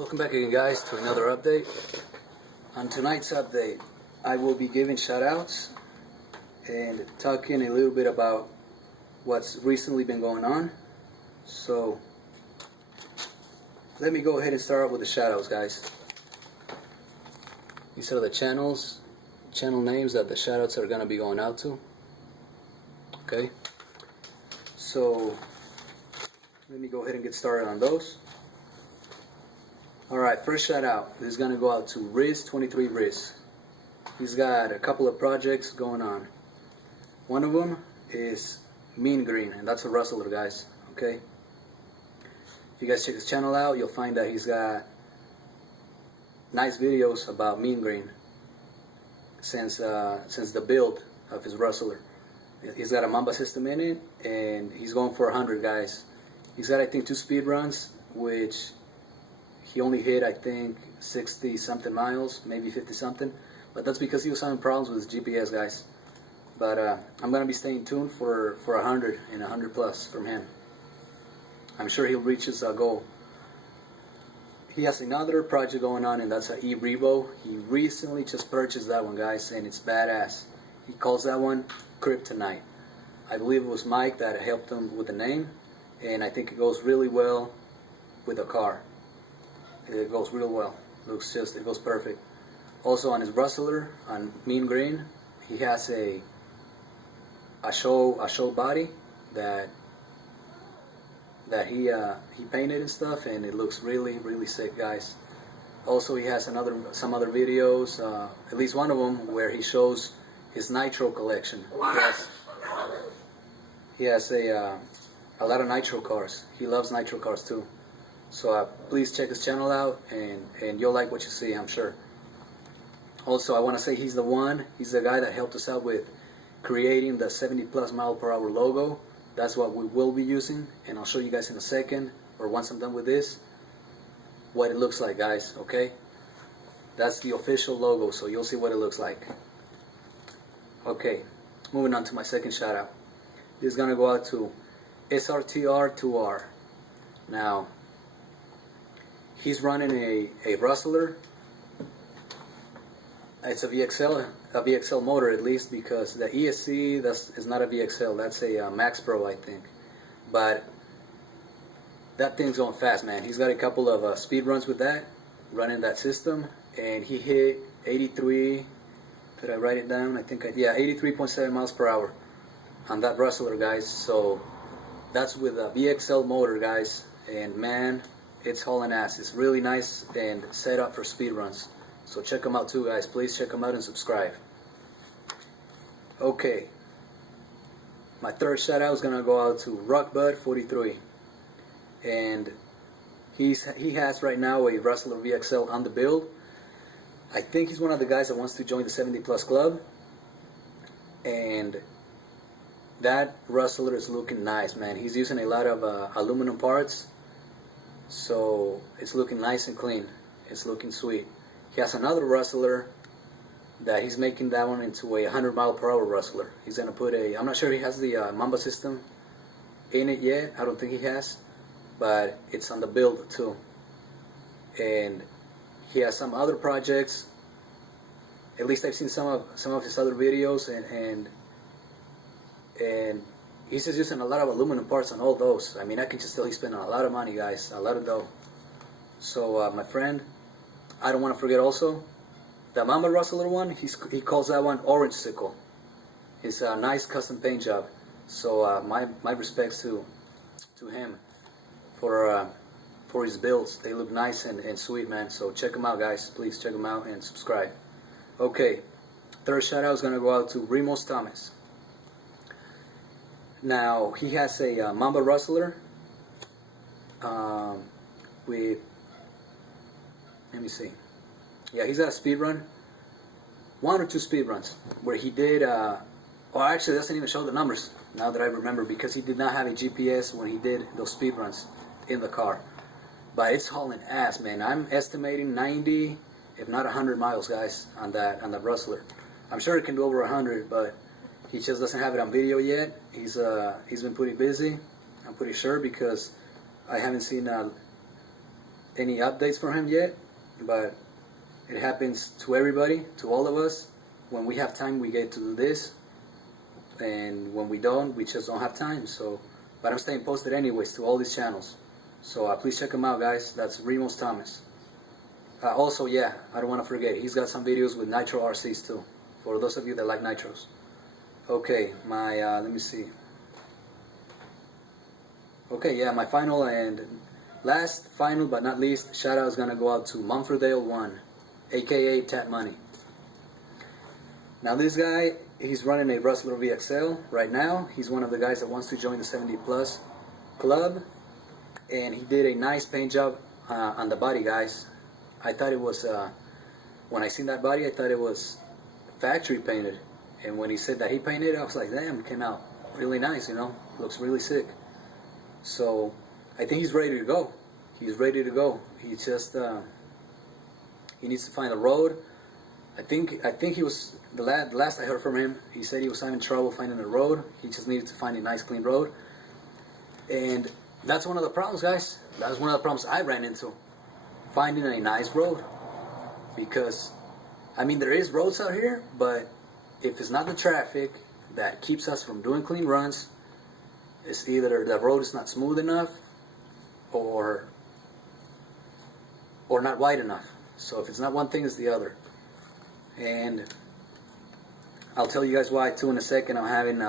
Welcome back again, guys, to another update. On tonight's update, I will be giving shoutouts and talking a little bit about what's recently been going on. So let me go ahead and start out with the shoutouts, guys. These are the channel names that the shoutouts are going to be going out to. Okay, so let me go ahead and get started on those. Alright, first shout out is going to go out to Riz23Riz. He's got a couple of projects going on. One of them is Mean Green, and that's a rustler, guys. Okay, if you guys check his channel out, you'll find that he's got nice videos about Mean Green since the build of his rustler. He's got a Mamba system in it, and he's going for 100, guys. He's got, I think, 2 speed runs, which he only hit, I think, 60 something miles, maybe 50 something, but that's because he was having problems with his GPS, guys. But I'm gonna be staying tuned for 100 and 100 plus from him. I'm sure he'll reach his goal. He has another project going on, and that's an E-Revo. He recently just purchased that one, guys, and it's badass. He calls that one Kryptonite. I believe it was Mike that helped him with the name, and I think it goes really well with the car. It goes real well. It goes perfect. Also on his rustler, on Mean Green, he has a show body that he painted and stuff, and it looks really sick, guys. Also, he has some other videos, at least one of them, where he shows his nitro collection. He has a lot of nitro cars. He loves nitro cars too. So please check his channel out, and you'll like what you see, I'm sure. Also, I want to say he's the guy that helped us out with creating the 70+ mph logo. That's what we will be using, and I'll show you guys in a second, or once I'm done with this, what it looks like, guys. Okay, that's the official logo, so you'll see what it looks like. Okay, moving on to my second shout out. This is gonna go out to SRTR2R. Now, he's running a rustler. It's a VXL motor, at least, because the ESC is not a VXL. That's a Max Pro, I think. But that thing's going fast, man. He's got a couple of speed runs with that, running that system, and he hit 83. Did I write it down? I think yeah, 83.7 miles per hour on that rustler, guys. So that's with a VXL motor, guys, and man, it's hauling ass. It's really nice and set up for speed runs. So check them out too, guys. Please check them out and subscribe. Okay, my third shout out is gonna go out to Rockbud43, and he has right now a Rustler VXL on the build. I think he's one of the guys that wants to join the 70+ club, and that Rustler is looking nice, man. He's using a lot of aluminum parts, so it's looking nice and clean. It's looking sweet. He has another rustler that he's making that one into a 100 mph rustler. He's gonna put I'm not sure he has the Mamba system in it yet. I don't think he has, but it's on the build too. And he has some other projects. At least I've seen some of his other videos, and he's just using a lot of aluminum parts on all those. I mean, I can just tell he's spending a lot of money, guys, a lot of dough. So my friend, I don't want to forget also the Mamba Rustler one. He calls that one Orange Sickle. It's a nice custom paint job. So my respects to him for his builds. They look nice and sweet, man. So check them out, guys. Please check them out and subscribe. Okay, third shout out is gonna go out to Rimosthomas. Now he has a Mamba Rustler with, let me see. Yeah, he's got a speed run, 1 or 2 speed runs, where he did, well, actually, it doesn't even show the numbers, now that I remember, because he did not have a GPS when he did those speed runs in the car. But it's hauling ass, man. I'm estimating 90, if not 100 miles, guys, on that rustler. I'm sure it can do over 100, but he just doesn't have it on video yet. He's been pretty busy, I'm pretty sure, because I haven't seen any updates from him yet, but it happens to everybody, to all of us. When we have time, we get to do this, and when we don't, we just don't have time. So, but I'm staying posted anyways to all these channels. So please check him out, guys. That's Rimosthomas. Also, yeah, I don't want to forget, he's got some videos with Nitro RCs too, for those of you that like nitros. Okay, let me see. Okay, yeah, my final and last, final but not least, shout out is gonna go out to Mumfordale1, aka Tap Money. Now this guy, he's running a Rustler VXL right now. He's one of the guys that wants to join the 70 plus club, and he did a nice paint job on the body, guys. I thought it was, when I seen that body, I thought it was factory painted, and when he said that he painted it, I was like, damn, it came out really nice, you know, looks really sick. So I think he's ready to go. He's ready to go. He just he needs to find a road. I think he was the last I heard from him, he said he was having trouble finding a road. He just needed to find a nice clean road, and that's one of the problems, guys. That's one of the problems I ran into, finding a nice road. Because I mean, there is roads out here, but if it's not the traffic that keeps us from doing clean runs, it's either the road is not smooth enough or not wide enough. So if it's not one thing, it's the other. And I'll tell you guys why too in a second. I'm having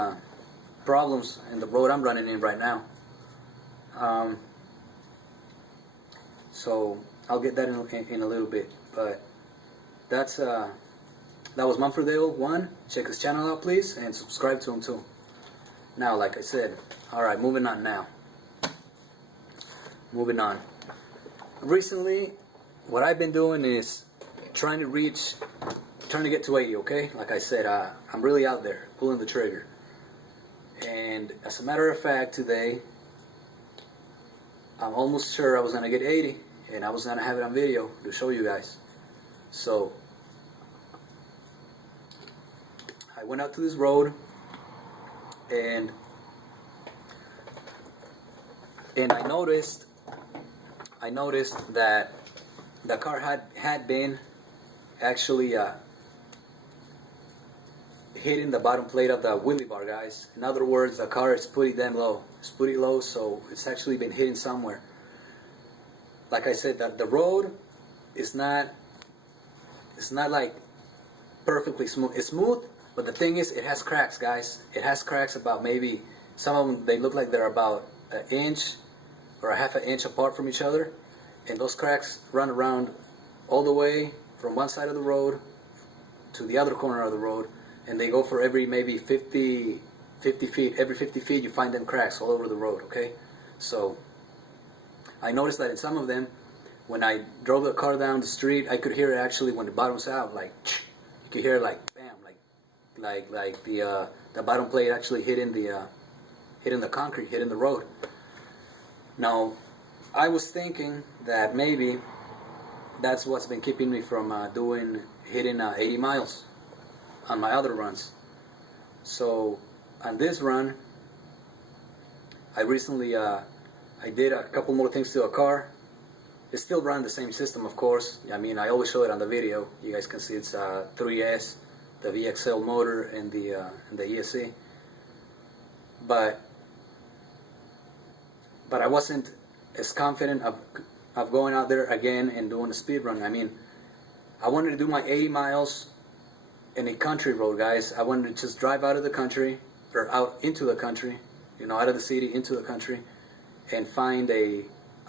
problems in the road I'm running in right now. So I'll get that in a little bit. But that's that was Mumfordale1. Check his channel out, please, and subscribe to him too. Now, like I said, alright, moving on now. Moving on. Recently, what I've been doing is trying to get to 80, okay? Like I said, I'm really out there, pulling the trigger. And as a matter of fact, today, I'm almost sure I was going to get 80, and I was going to have it on video to show you guys. So, I went out to this road, and I noticed that the car had been actually hitting the bottom plate of the wheelie bar, guys. In other words, the car is pretty damn low. It's pretty low, so it's actually been hitting somewhere. Like I said, that the road is not like perfectly smooth. It's smooth, but the thing is, it has cracks, guys. It has cracks about maybe, some of them, they look like they're about an inch or a half an inch apart from each other. And those cracks run around all the way from one side of the road to the other corner of the road. And they go for every maybe 50 feet. Every 50 feet you find them cracks all over the road, okay? So I noticed that in some of them, when I drove the car down the street, I could hear it actually when the bottom's out, like, you could hear it like, bam, like the bottom plate actually hitting the concrete, hitting the road. Now, I was thinking that maybe that's what's been keeping me from hitting 80 miles on my other runs. So on this run, I recently I did a couple more things to a car. It's still running the same system, of course. I mean, I always show it on the video. You guys can see it's 3S, the VXL motor, and the ESC. But I wasn't as confident of going out there again and doing a speed run. I mean, I wanted to do my 80 miles in a country road, guys. I wanted to just drive out of the country, or out into the country, you know, out of the city into the country, and find a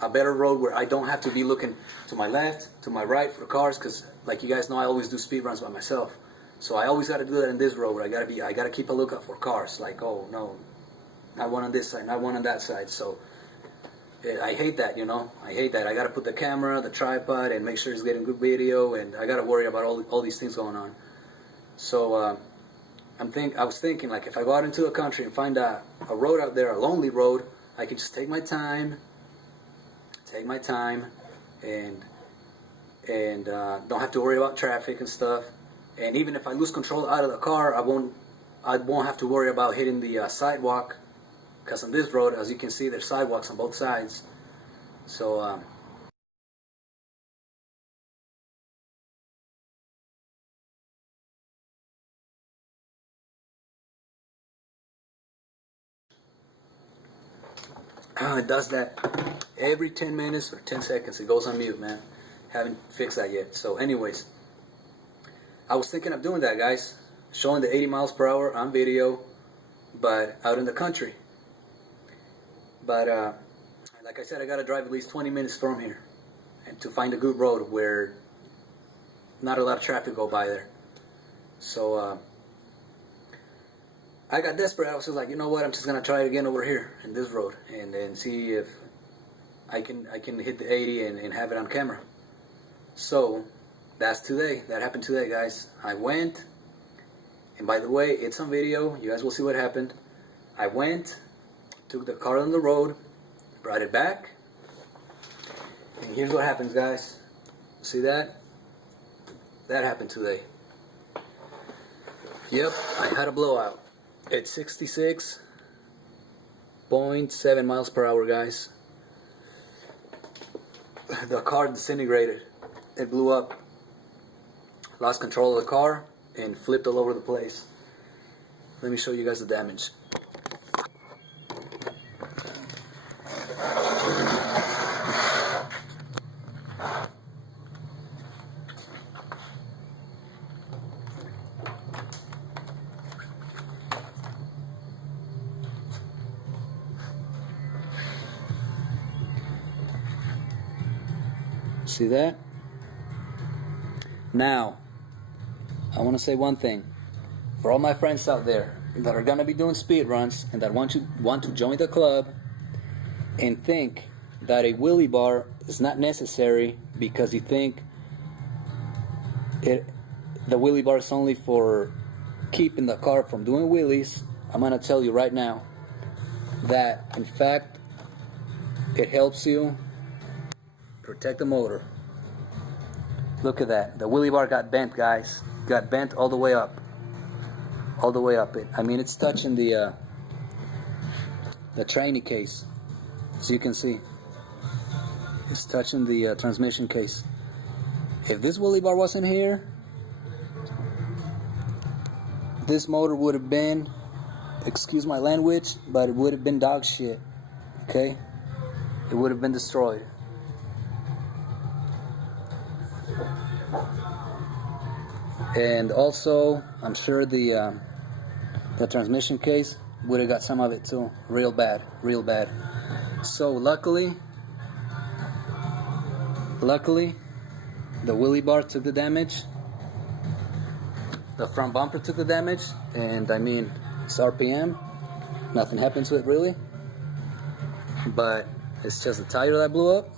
better road where I don't have to be looking to my left, to my right for cars, because like you guys know, I always do speed runs by myself. So I always got to do that in this road where I got to keep a lookout for cars. Like, oh no, not one on this side, not one on that side. So I hate that, you know. I hate that. I got to put the camera, the tripod, and make sure it's getting good video, and I got to worry about all these things going on. So I was thinking, like, if I go out into the country and find a road out there, a lonely road, I can just take my time, and don't have to worry about traffic and stuff. And even if I lose control out of the car, I won't have to worry about hitting the sidewalk, because on this road, as you can see, there's sidewalks on both sides. So It does that every 10 minutes or 10 seconds. It goes on mute, man. Haven't fixed that yet. So anyways, I was thinking of doing that, guys. Showing the 80 miles per hour on video, but out in the country. But like I said, I gotta drive at least 20 minutes from here, and to find a good road where not a lot of traffic go by there. So I got desperate. I was just like, you know what? I'm just gonna try it again over here in this road, and then see if I can hit the 80 and have it on camera. So that's today. That happened today, guys. I went, and by the way, it's on video. You guys will see what happened. I went, took the car on the road, brought it back, and here's what happens, guys. See that? That happened today. Yep, I had a blowout at 66.7 miles per hour, guys. The car disintegrated. It blew up. Lost control of the car and flipped all over the place. Let me show you guys the damage. See that? Now, I want to say one thing. For all my friends out there that are going to be doing speed runs and that want to join the club and think that a wheelie bar is not necessary because you think the wheelie bar is only for keeping the car from doing wheelies, I'm going to tell you right now that, in fact, it helps you protect the motor. Look at that. The wheelie bar got bent, guys. Got bent all the way up. All the way up. I mean, it's touching the trainee case, as you can see. It's touching the transmission case. If this wheelie bar wasn't here, this motor would have been, excuse my language, but it would have been dog shit. Okay? It would have been destroyed. And also, I'm sure the transmission case would have got some of it too. Real bad, real bad. So luckily, the wheelie bar took the damage. The front bumper took the damage, and I mean, it's RPM. Nothing happened to it really. But it's just the tire that blew up,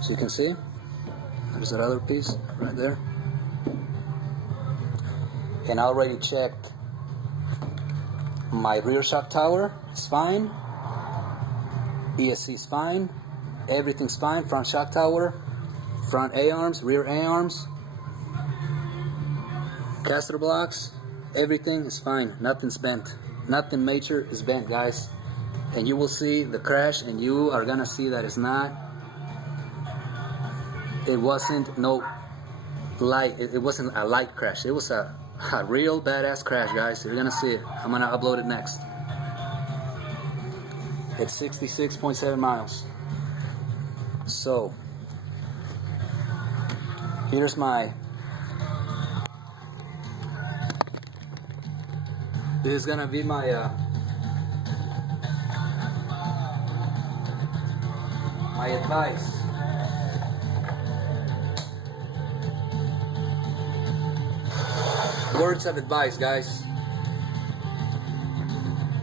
as you can see. There's that other piece right there. And I already checked my rear shock tower. It's fine. ESC is fine. Everything's fine. Front shock tower, front A-arms, rear A-arms, caster blocks, everything is fine. Nothing's bent. Nothing major is bent, guys. And you will see the crash, and you are gonna see that it wasn't no light. It wasn't a light crash. It was a real badass crash, guys. You're gonna see it. I'm gonna upload it next. It's 66.7 miles. So here's my, this is gonna be my my advice. Words of advice, guys.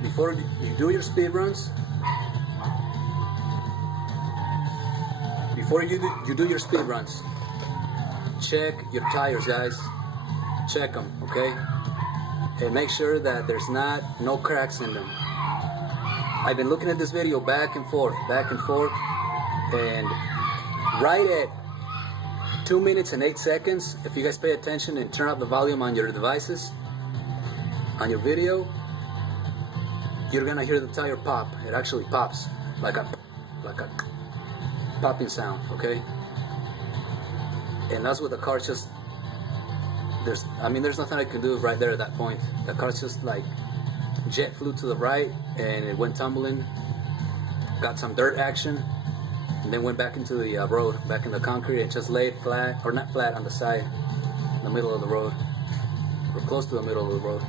Before you do your speed runs, check your tires, guys. Check them, okay? And make sure that there's no cracks in them. I've been looking at this video back and forth, and right at 2 minutes and 8 seconds, if you guys pay attention and turn up the volume on your devices, on your video, you're gonna hear the tire pop. It actually pops like a popping sound, okay? And that's what the car just, there's nothing I can do right there at that point. The car's just like jet flew to the right and it went tumbling got some dirt action, and then went back into the road, back in the concrete, and just laid flat, or not flat, on the side, in the middle of the road, or close to the middle of the road.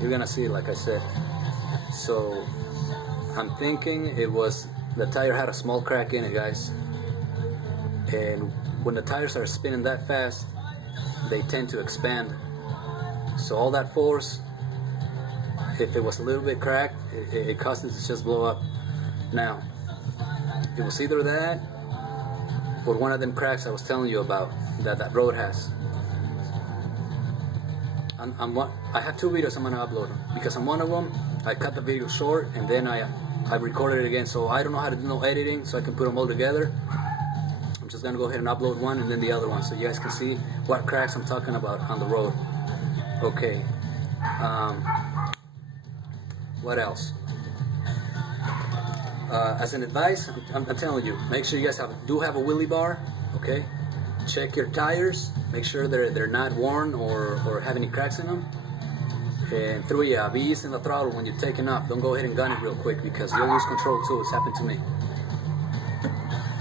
You're gonna see it, like I said. So I'm thinking it was, the tire had a small crack in it, guys, and when the tires are spinning that fast, they tend to expand. So all that force, if it was a little bit cracked, it caused it to just blow up. Now, it was either that or one of them cracks I was telling you about that road has. I have 2 videos I'm gonna upload, because on one of them I cut the video short and then I recorded it again, so I don't know how to do no editing, so I can put them all together. I'm just gonna go ahead and upload one and then the other one, so you guys can see what cracks I'm talking about on the road. Okay. What else? As an advice, I'm telling you, make sure you guys do have a wheelie bar. Okay. Check your tires. Make sure they're not worn or have any cracks in them. And 3, be easy in the throttle when you're taking off. Don't go ahead and gun it real quick, because you'll lose control too. It's happened to me.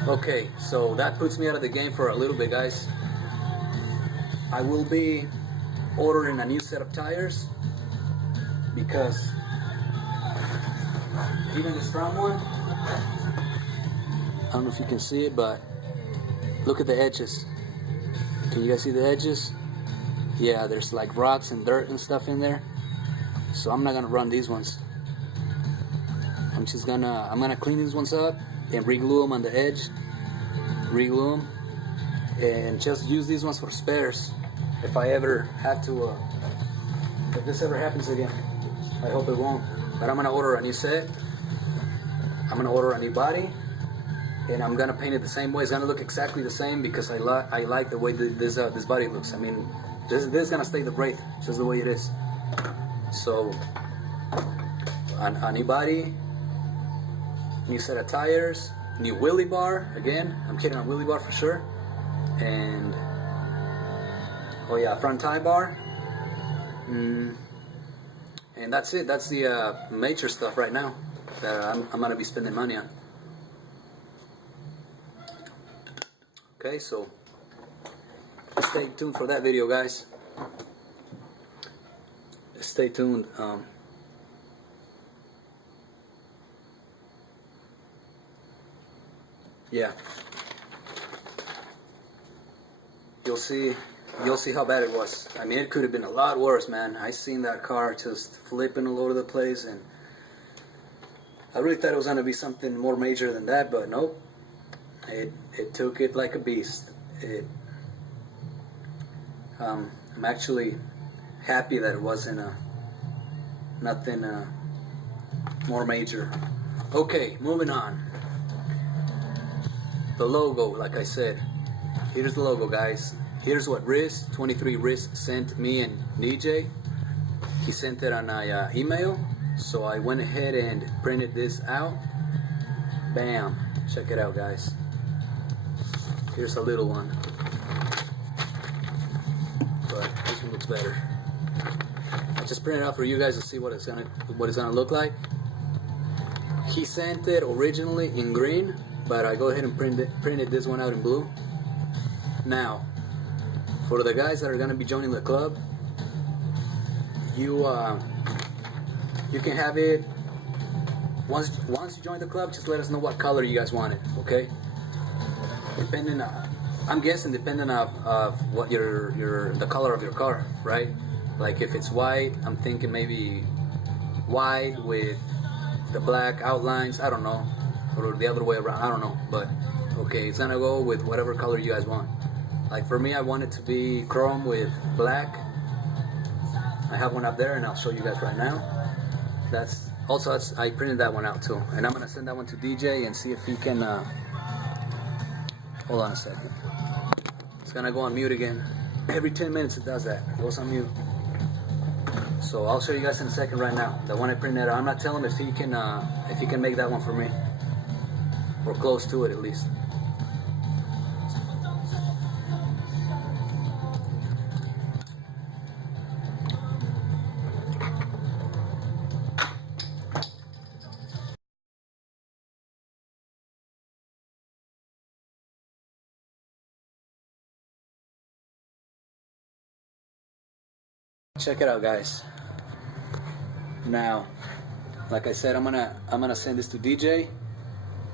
Okay, so that puts me out of the game for a little bit, guys. I will be ordering a new set of tires, because even this front one, I don't know if you can see it, but look at the edges. Can you guys see the edges? Yeah, there's like rocks and dirt and stuff in there. So I'm not gonna run these ones. I'm gonna clean these ones up and re-glue them on the edge. Re-glue them and just use these ones for spares if I ever have to, if this ever happens again. I hope it won't. But I'm gonna order a new set. I'm gonna order a new body, and I'm gonna paint it the same way. It's gonna look exactly the same, because I like the way this body looks. I mean, this is gonna stay the WRAITH, just the way it is. So, a new body, new set of tires, new wheelie bar. Again, I'm kidding on wheelie bar for sure. And oh yeah, front tie bar. And that's it. That's the major stuff right now that I'm gonna be spending money on. Okay, so stay tuned for that video, guys. Stay tuned. Yeah, you'll see how bad it was. I mean, it could have been a lot worse, man. I seen that car just flipping all over the place, and I really thought it was gonna be something more major than that, but nope. It took it like a beast. I'm actually happy that it wasn't nothing more major. Okay, moving on. The logo, like I said, here's the logo, guys. Here's what 23 Riz sent me and DJ. He sent it on my email, so I went ahead and printed this out. Bam! Check it out, guys. Here's a little one, but this one looks better. I just printed it out for you guys to see what it's gonna look like. He sent it originally in green, but I go ahead and printed this one out in blue. Now, for the guys that are gonna be joining the club, you can have it once you join the club. Just let us know what color you guys want it, okay? Depending, I'm guessing depending of what the color of your car, right? Like if it's white, I'm thinking maybe white with the black outlines. I don't know, or the other way around. I don't know, but okay, it's gonna go with whatever color you guys want. Like for me, I want it to be chrome with black. I have one up there, and I'll show you guys right now. I printed that one out too, and I'm gonna send that one to DJ and see if he can. Hold on a second. It's gonna go on mute again. Every 10 minutes it does that. It goes on mute. So I'll show you guys in a second right now. The one I printed out. I'm not telling him if he can make that one for me, or close to it at least. Check it out, guys. Now, like I said, I'm gonna send this to DJ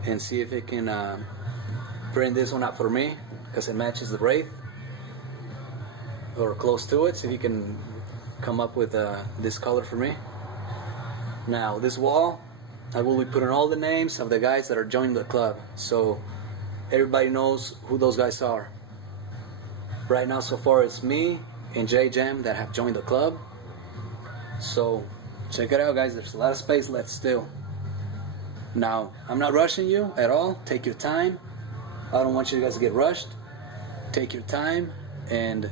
and see if it can print this one out for me, because it matches the WRAITH or close to it. See if he can come up with this color for me. Now, this wall, I will be putting all the names of the guys that are joining the club, so everybody knows who those guys are. Right now, so far, it's me and J Jam that have joined the club. So check it out, guys. There's a lot of space left still. Now, I'm not rushing you at all. Take your time. I don't want you guys to get rushed. Take your time and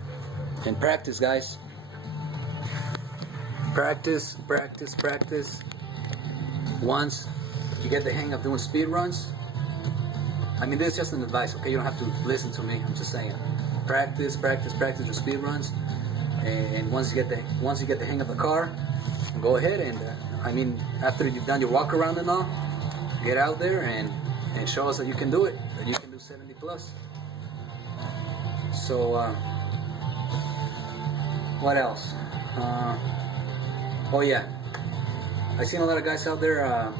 practice, guys. Practice, practice, practice. Once you get the hang of doing speed runs, I mean, this is just an advice, okay? You don't have to listen to me. I'm just saying, practice, practice, practice your speed runs, and once you get the hang of the car, go ahead and I mean, after you've done your walk around and all, get out there and show us that you can do it, that you can do 70 plus. So what else? Oh yeah, I've seen a lot of guys out there,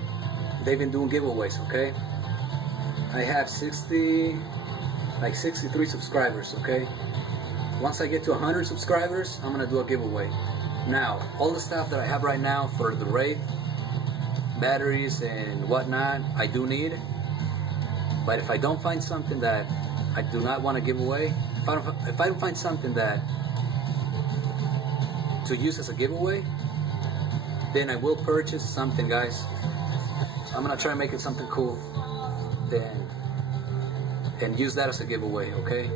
they've been doing giveaways, okay? I have 63 subscribers, okay? Once I get to 100 subscribers, I'm gonna do a giveaway. Now, all the stuff that I have right now for the WRAITH, batteries and whatnot, I do need. But if I don't find something that I do not want to give away, if I don't find something that to use as a giveaway, then I will purchase something, guys. I'm gonna try to make it something cool, and use that as a giveaway, okay?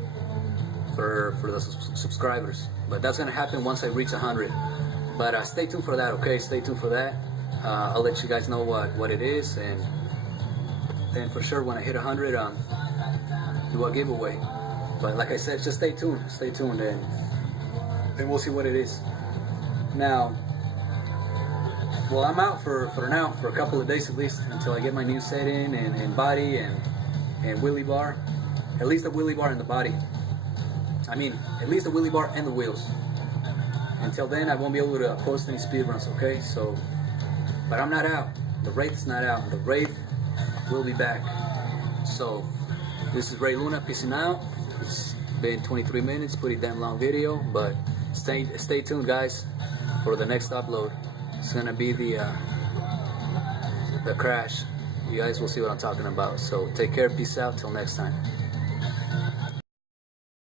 For the subscribers. But that's gonna happen once I reach 100. But stay tuned for that, okay? Stay tuned for that. I'll let you guys know what it is, and then for sure when I hit 100, do a giveaway. But like I said, just stay tuned, and we'll see what it is. Now, well, I'm out for now, for a couple of days at least, until I get my new set in, and body, and wheelie bar. At least the wheelie bar and the body. I mean, at least the wheelie bar and the wheels. Until then, I won't be able to post any speed runs, okay? So, but I'm not out. The WRAITH is not out. The WRAITH will be back. So, this is Ray Luna, peacing out. It's been 23 minutes, pretty damn long video, but stay tuned, guys, for the next upload. It's gonna be the crash. You guys will see what I'm talking about. So, take care, peace out, till next time.